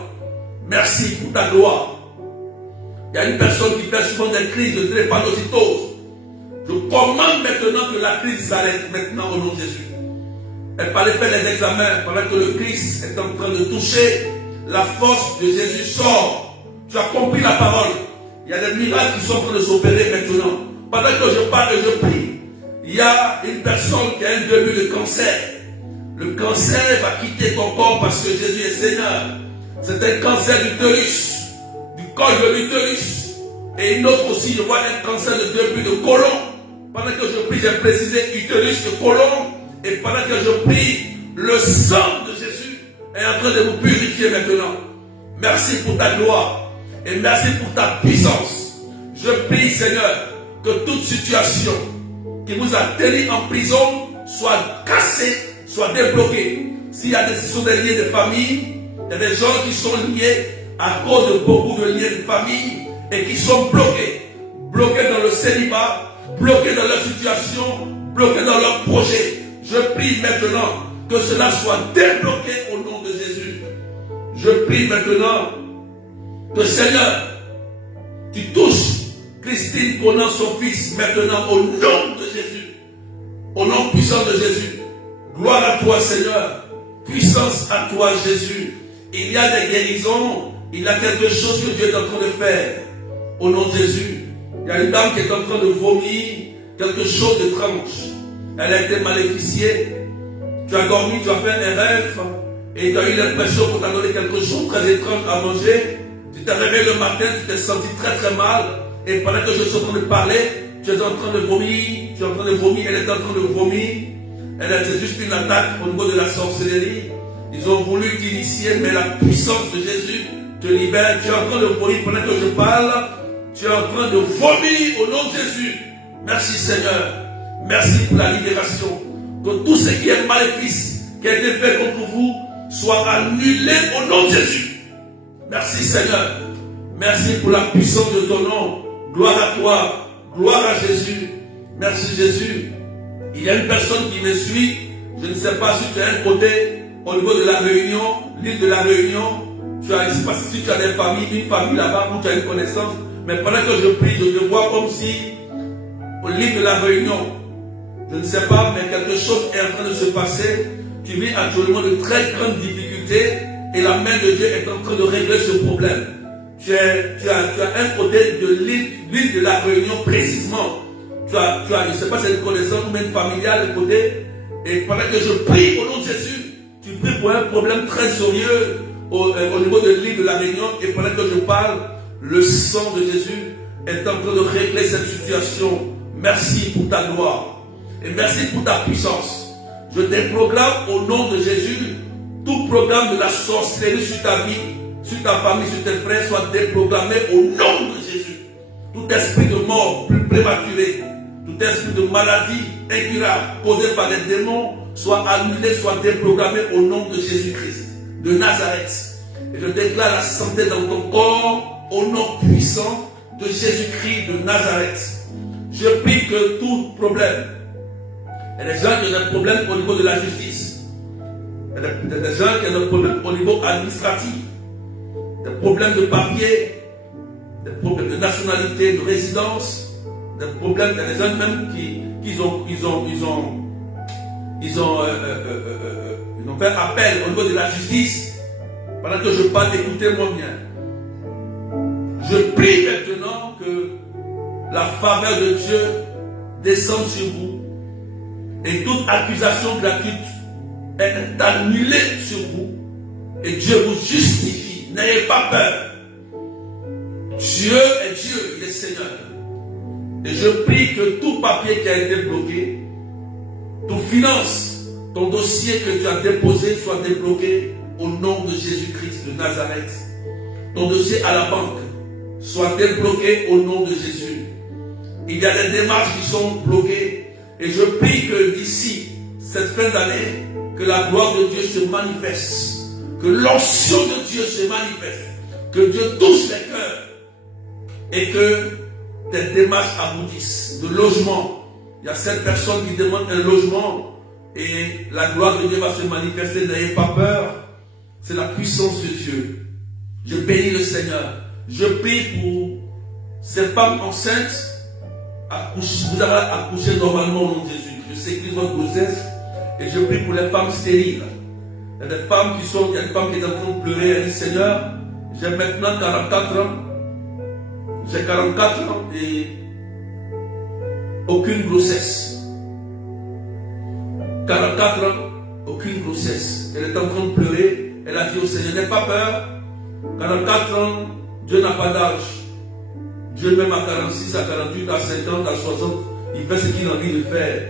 Merci pour ta gloire. Il y a une personne qui fait souvent des crises de drépanocytose. Je commande maintenant que la crise s'arrête maintenant au nom de Jésus. Elle parlait faire les examens pendant que le Christ est en train de toucher. La force de Jésus sort. Tu as compris la parole. Il y a des miracles qui sont en train de s'opérer maintenant. Pendant que je parle et je prie, il y a une personne qui a un début de cancer. Le cancer va quitter ton corps parce que Jésus est Seigneur. C'est un cancer d'utérus, du col de l'utérus. Et une autre aussi, je vois un cancer de début de côlon. Pendant que je prie, j'ai précisé utérus de côlon. Et pendant que je prie, le sang de Jésus est en train de vous purifier maintenant. Merci pour ta gloire et merci pour ta puissance. Je prie, Seigneur, que toute situation qui vous a tenu en prison soit cassé, soit débloqué. S'il y a des liens de famille, il y a des gens qui sont liés à cause de beaucoup de liens de famille et qui sont bloqués. Bloqués dans le célibat, bloqués dans leur situation, bloqués dans leur projet. Je prie maintenant que cela soit débloqué au nom de Jésus. Je prie maintenant que Seigneur, tu touches Christine Conan, son fils, maintenant au nom de Jésus. Au nom puissant de Jésus. Gloire à toi, Seigneur. Puissance à toi, Jésus. Il y a des guérisons. Il y a quelque chose que Dieu est en train de faire. Au nom de Jésus. Il y a une dame qui est en train de vomir quelque chose d'étrange. Elle a été maléficiée. Tu as dormi, tu as fait un rêve. Et tu as eu l'impression qu'on t'a donné quelque chose de très étrange à manger. Tu t'es réveillé le matin, tu t'es senti très très mal. Et pendant que je suis en train de parler, tu es en train de vomir. Tu es en train de vomir, elle est en train de vomir. C'est juste une attaque au niveau de la sorcellerie. Ils ont voulu t'initier, mais la puissance de Jésus te libère. Tu es en train de vomir pendant que je parle. Tu es en train de vomir au nom de Jésus. Merci Seigneur. Merci pour la libération. Que tout ce qui est maléfice, qui a été fait contre vous, soit annulé au nom de Jésus. Merci Seigneur. Merci pour la puissance de ton nom. Gloire à toi. Gloire à Jésus. Merci Jésus. Il y a une personne qui me suit. Je ne sais pas si tu es un côté au niveau de la Réunion, l'île de la Réunion. Je ne sais pas si tu as des familles, une famille là-bas où tu as une connaissance. Mais pendant que je prie, je te vois comme si au l'île de la Réunion, je ne sais pas, mais quelque chose est en train de se passer. Tu vis actuellement de très grandes difficultés et la main de Dieu est en train de régler ce problème. Tu as un côté de l'île de la Réunion précisément. Je ne sais pas si c'est une connaissance ou même familiale de côté. Et pendant que je prie au nom de Jésus, tu pries pour un problème très sérieux au niveau de l'île de la Réunion. Et pendant que je parle, le sang de Jésus est en train de régler cette situation. Merci pour ta gloire. Et merci pour ta puissance. Je déprogramme au nom de Jésus tout programme de la sorcellerie sur ta vie, sur ta famille, sur tes frères, soit déprogrammé au nom de Jésus. Tout esprit de mort plus prématuré, tout esprit de maladie incurable causé par les démons, soit annulé, soit déprogrammé au nom de Jésus-Christ, de Nazareth. Et je déclare la santé dans ton corps au nom puissant de Jésus-Christ de Nazareth. Je prie que tout problème, il y a des gens qui ont des problèmes au niveau de la justice, il y a des gens qui ont des problèmes au niveau administratif, des problèmes de papier, des problèmes de nationalité, de résidence, des problèmes, il y a des gens même qui ont fait appel au niveau de la justice. Pendant que je parle, écoutez-moi bien. Je prie maintenant que la faveur de Dieu descende sur vous et toute accusation gratuite est annulée sur vous et Dieu vous justifie. N'ayez pas peur. Dieu est Dieu, il est Seigneur. Et je prie que tout papier qui a été bloqué, toute finance, ton dossier que tu as déposé soit débloqué au nom de Jésus-Christ de Nazareth. Ton dossier à la banque soit débloqué au nom de Jésus. Il y a des démarches qui sont bloquées. Et je prie que d'ici cette fin d'année, que la gloire de Dieu se manifeste. Que l'onction de Dieu se manifeste. Que Dieu touche les cœurs. Et que tes démarches aboutissent. De logement. Il y a 7 personnes qui demandent un logement. Et la gloire de Dieu va se manifester. N'ayez pas peur. C'est la puissance de Dieu. Je bénis le Seigneur. Je prie pour ces femmes enceintes. Vous avez accouché normalement au nom de Jésus. Je sécrise votre grossesse. Et je prie pour les femmes stériles. Il y a des femmes qui sont, il y a une femme qui est en train de pleurer. Elle dit, Seigneur, j'ai maintenant 44 ans. J'ai 44 ans et aucune grossesse. 44 ans, aucune grossesse. Elle est en train de pleurer. Elle a dit au Seigneur, n'aie pas peur. 44 ans, Dieu n'a pas d'âge. Dieu même à 46, à 48, à 50, à 60, il fait ce qu'il a envie de faire.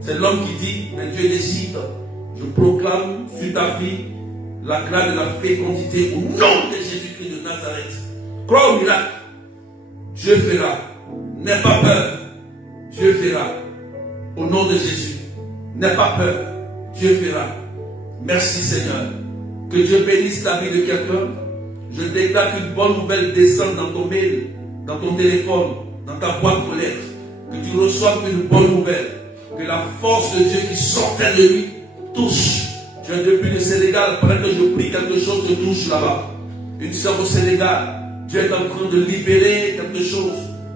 C'est l'homme qui dit, mais Dieu décide. Je proclame sur ta vie la grâce de la fécondité au nom de Jésus-Christ de Nazareth. Crois au miracle. Dieu fera. N'aie pas peur. Dieu fera. Au nom de Jésus, n'aie pas peur. Dieu fera. Merci Seigneur. Que Dieu bénisse la vie de quelqu'un. Je déclare qu'une bonne nouvelle descende dans ton mail, dans ton téléphone, dans ta boîte aux lettres. Que tu reçoives une bonne nouvelle. Que la force de Dieu qui sortait de lui touche. Tu es depuis le Sénégal, pendant que je prie, quelque chose te touche là-bas. Une sœur au Sénégal, Dieu est en train de libérer quelque chose.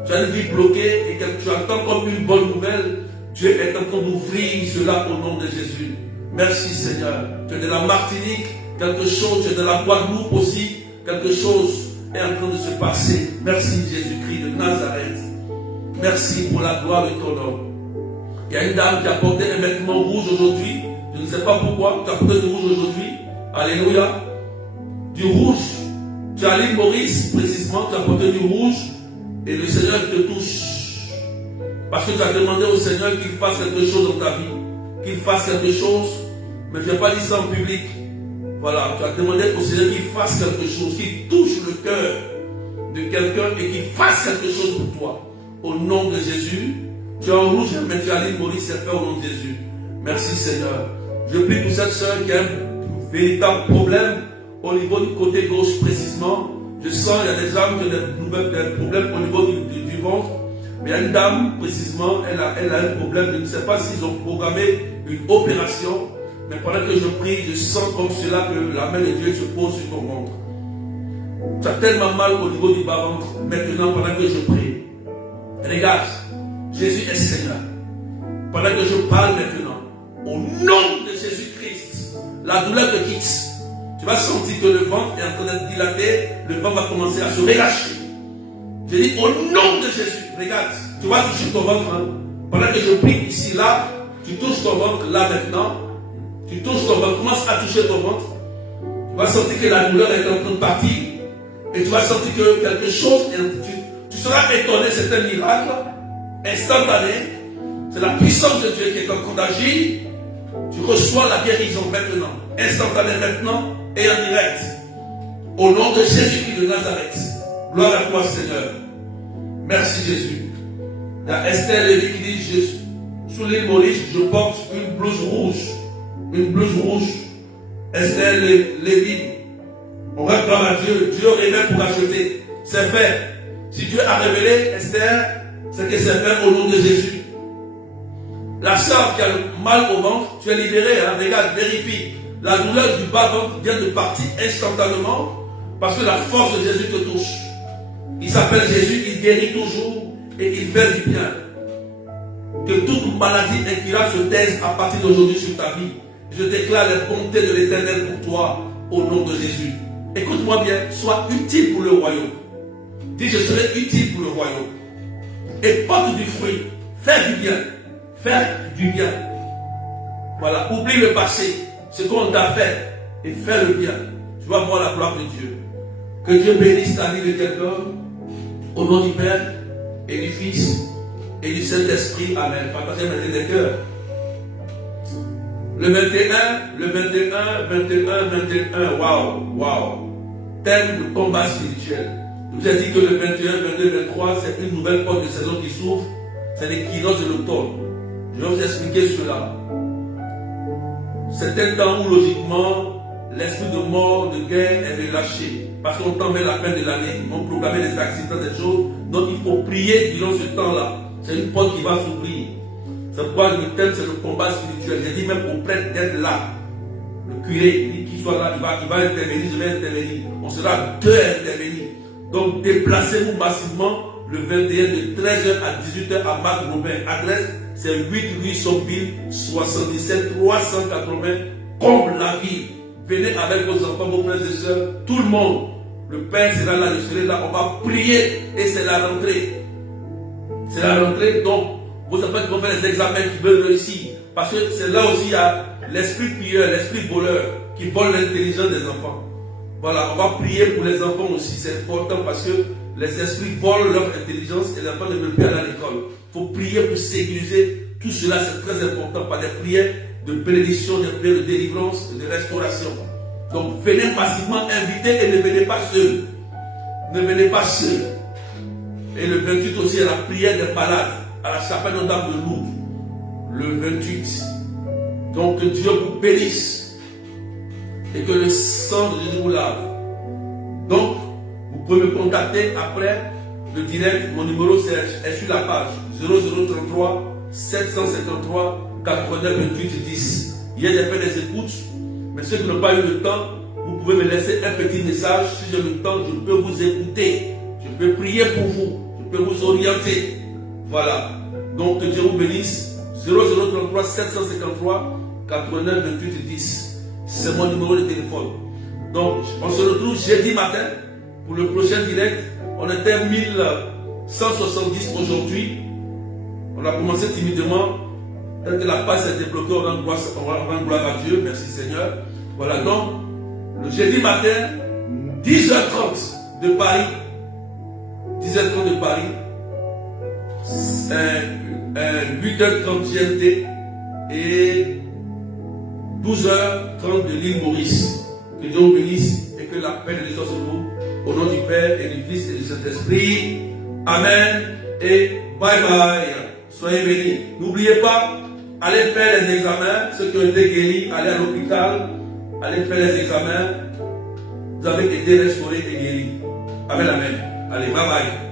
Tu as une vie bloquée et tu attends comme une bonne nouvelle. Dieu est en train d'ouvrir cela au nom de Jésus. Merci Seigneur. Tu es de la Martinique, quelque chose, tu es de la Guadeloupe aussi, quelque chose est en train de se passer. Merci Jésus-Christ de Nazareth. Merci pour la gloire de ton nom. Il y a une dame qui a porté un vêtement rouge aujourd'hui. Je ne sais pas pourquoi tu as porté du rouge aujourd'hui. Alléluia. Du rouge. Tu as l'île Maurice, précisément, tu as porté du rouge. Et le Seigneur te touche. Parce que tu as demandé au Seigneur qu'il fasse quelque chose dans ta vie. Qu'il fasse quelque chose. Mais tu n'as pas dit ça en public. Voilà, tu as demandé au Seigneur qu'il fasse quelque chose. Qu'il touche le cœur de quelqu'un et qu'il fasse quelque chose pour toi. Au nom de Jésus. Tu es en rouge, mais tu as l'île Maurice, c'est fait au nom de Jésus. Merci Seigneur. Je prie pour cette soeur qui a un véritable problème au niveau du côté gauche précisément. Je sens qu'il y a des gens qui ont des problèmes au niveau du ventre. Mais il y a une dame précisément, elle a un problème. Je ne sais pas s'ils ont programmé une opération. Mais pendant que je prie, je sens comme cela que la main de Dieu se pose sur ton ventre. Tu as tellement mal au niveau du bas-ventre. Maintenant, pendant que je prie, regarde, Jésus est Seigneur. Pendant que je parle maintenant, au nom de Jésus-Christ, la douleur te quitte. Tu vas sentir que le ventre est en train de dilater, le ventre va commencer à se relâcher. Je dis au nom de Jésus, regarde, tu vas toucher ton ventre. Hein. Pendant que je prie ici, là, tu touches ton ventre, là maintenant. Tu touches ton ventre, commence à toucher ton ventre. Tu vas sentir que la douleur est en train de partir. Et tu vas sentir que quelque chose, tu seras étonné, c'est un miracle instantané. C'est la puissance de Dieu qui est en train d'agir. Tu reçois la guérison maintenant, instantané maintenant et en direct. Au nom de Jésus-Christ de Nazareth. Gloire à toi Seigneur. Merci Jésus. Il y a Esther Lévy qui dit, sous l'île Maurice, je porte une blouse rouge. Une blouse rouge. Esther Lévy. On réclame à Dieu. Dieu révèle pour acheter. C'est fait. Si Dieu a révélé Esther, c'est que c'est fait au nom de Jésus. La sœur qui a le mal au ventre, tu es libéré. Hein? Regarde, vérifie. La douleur du bas-ventre vient de partir instantanément parce que la force de Jésus te touche. Il s'appelle Jésus, il guérit toujours et il fait du bien. Que toute maladie incurable se taise à partir d'aujourd'hui sur ta vie. Je déclare les bontés de l'Éternel pour toi au nom de Jésus. Écoute-moi bien, sois utile pour le royaume. Dis, je serai utile pour le royaume. Et porte du fruit. Fais du bien. Fais du bien. Voilà, oublie le passé, ce qu'on t'a fait, et fais le bien. Tu vas voir la gloire de Dieu. Que Dieu bénisse ta vie de quelqu'un. Au nom du Père et du Fils et du Saint-Esprit. Amen. Partagez maintenant des cœurs. Le 21. Waouh. Thème de combat spirituel. Je vous ai dit que le 21, 22, 23, c'est une nouvelle porte de saison qui s'ouvre. C'est l'équinoxe de l'automne. Je vais vous expliquer cela. C'est un temps où logiquement l'esprit de mort, de guerre est relâché. Parce qu'on tend vers la fin de l'année. Ils vont proclamer des accidents, des choses. Donc il faut prier durant ce temps-là. C'est une porte qui va s'ouvrir. C'est pourquoi le thème c'est le combat spirituel. J'ai dit même au prêtre d'être là. Le curé, il dit qu'il soit là, il va intervenir, je vais intervenir. On sera deux à intervenir. Donc déplacez-vous massivement le 21 de 13h à 18h à Marc Robin. Adresse, c'est 8 rue Sompil, 77 380, comme la ville. Venez avec vos enfants, vos frères et sœurs, tout le monde. Le Père sera là, je serai là. On va prier et c'est la rentrée. C'est la rentrée, donc vos enfants qui vont faire les examens, qui veulent réussir. Parce que c'est là aussi il y a l'esprit pilleur, l'esprit voleur qui vole l'intelligence des enfants. Voilà, on va prier pour les enfants aussi. C'est important parce que les esprits volent leur intelligence et les enfants ne veulent plus aller à l'école. Il faut prier pour sécuriser tout cela, c'est très important par des prières de bénédiction, des prières de délivrance, de restauration. Donc venez massivement inviter et ne venez pas seuls. Ne venez pas seuls. Et le 28 aussi, à la prière des malades, à la chapelle Notre-Dame de Lourdes. le 28. Donc que Dieu vous bénisse et que le sang de Jésus vous lave. Donc, vous pouvez me contacter après le direct. Mon numéro est sur la page 0033 753 89 28 10. Hier, j'ai fait des écoutes, mais ceux qui n'ont pas eu le temps, vous pouvez me laisser un petit message. Si j'ai le temps, je peux vous écouter. Je peux prier pour vous. Je peux vous orienter. Voilà. Donc, que Dieu vous bénisse. 0033 753 89 28 10. C'est mon numéro de téléphone. Donc, on se retrouve jeudi matin pour le prochain direct. On était 1170 aujourd'hui. On a commencé timidement. Dès que la page s'est débloquée, on rend gloire à Dieu. Merci Seigneur. Voilà, donc, le jeudi matin, 10h30 de Paris. 10h30 de Paris. 8h30 GMT. Et 12h30 de l'île Maurice. Que Dieu vous bénisse et que la paix de Dieu soit sur vous. Au nom du Père et du Fils et du Saint-Esprit. Amen et bye bye. Soyez bénis. N'oubliez pas, allez faire les examens. Ceux qui ont été guéris, allez à l'hôpital. Allez faire les examens. Vous avez été restaurés et guéris. Amen, amen. Allez, bye bye.